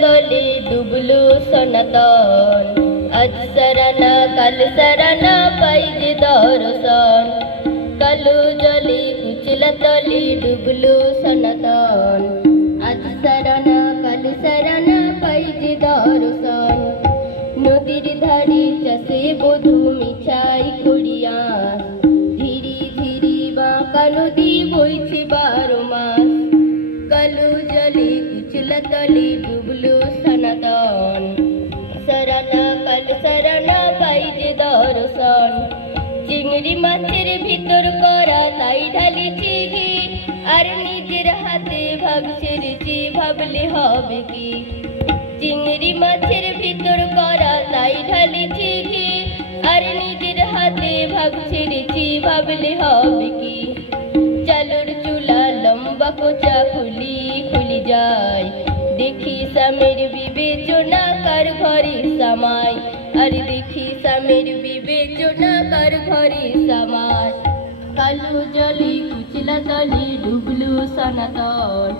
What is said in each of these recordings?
তলে ডুবলো সনাতন। আজ সারানা কাল সারানা পাই যে দর্শন। কালো জলে কুচলা তলে ডুবলো সনাতন। আজ সারানা কাল সারানা পাই যে দর্শন। নদীর ধারে চাষে বধূ মিছাই করিয়া, ধীরে ধীরে বাঁকা নদী বইছে 12 মাস। কালো জলে কুচলা তলে ডুবলো সনাতন। সারানা কাল সারানা পাই যে দর্শন। চিংড়ি মাছের ভিতর করা তাই ঢালিছি ঘি, আর নিজের হাতে ভাগ ছেড়েছি ভাবলে হবে কি। চিংড়ি মাছের ভিতর করা তাই ঢালিছি ঘি, আর নিজের হাতে ভাগ ছেড়েছি ভাবলে হবে কি। চালুর চুলা লম্বা কোচা খুলি খুলি যায়, দেখি স্বামীর বিবেচনা কার ঘরে সামাই। আর দেখি স্বামীর বিবেচনা কার ঘরে সামাই। কালো জলে কুচলা তলে ডুবলো সনাতন।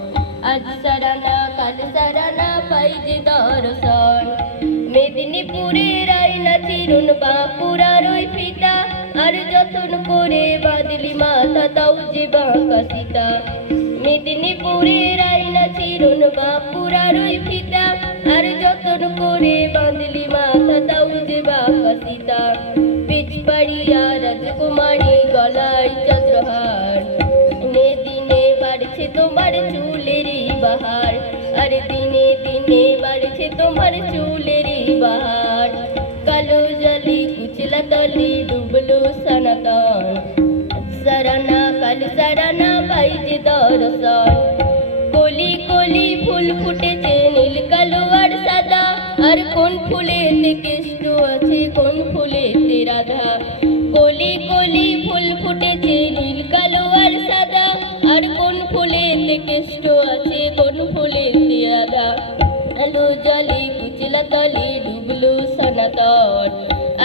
আজ সারানা কাল সারানা পাই যে দর্শন। মেদিনীপুরের আয়না চিরুন বাঁকুড়ার ওই ফিতা, আর যতন করে বাঁধলি মাথা তাও যে বাঁকা সীতা। মেদিনীপুরের আয়না চিরুন বাঁকুড়ার ওই ফিতা, আর যতন করে বাঁধলি মাথা তাও যে বাঁকা সীতা। পিচপাড়িয়া রাজকুমারী গলায় চন্দ্রহার, দিনে দিনে বাড়ছে তোমার চুলেরই বাহার। আর দিনে দিনে বাড়ছে তোমার চুলেরই বাহার। কালো জলে কুচলা তলে ডুবলো সনাতন। সারানা কাল সারানা পাই যে দর্শন। কলি কলি ফুল ফুটেছে নীল কালো আর সাদা, আর কোন ফুলেতে কৃষ্ণ আছে কোন ফুলেতে রাধা। কলি কলি ফুল ফুটেছে নীল কালো আর সাদা, আর কোন ফুলেতে কৃষ্ণ আছে কোন ফুলেতে রাধা। কালো জলে কুচলা তলে ডুবলো সনাতন।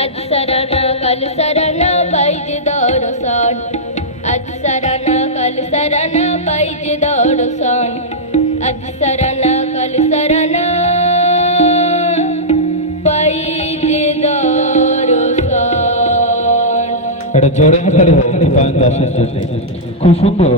আজ সারানা কাল সারানা পাই যে দর্শন। আজ সারানা কাল সারানা পাই যে দর্শন। আজ সারানা কাল সারানা পাই যে দর্শন। এটা জোরে হাততালি হোক দীপায়ন দাসের জন্য। খুব সুন্দর।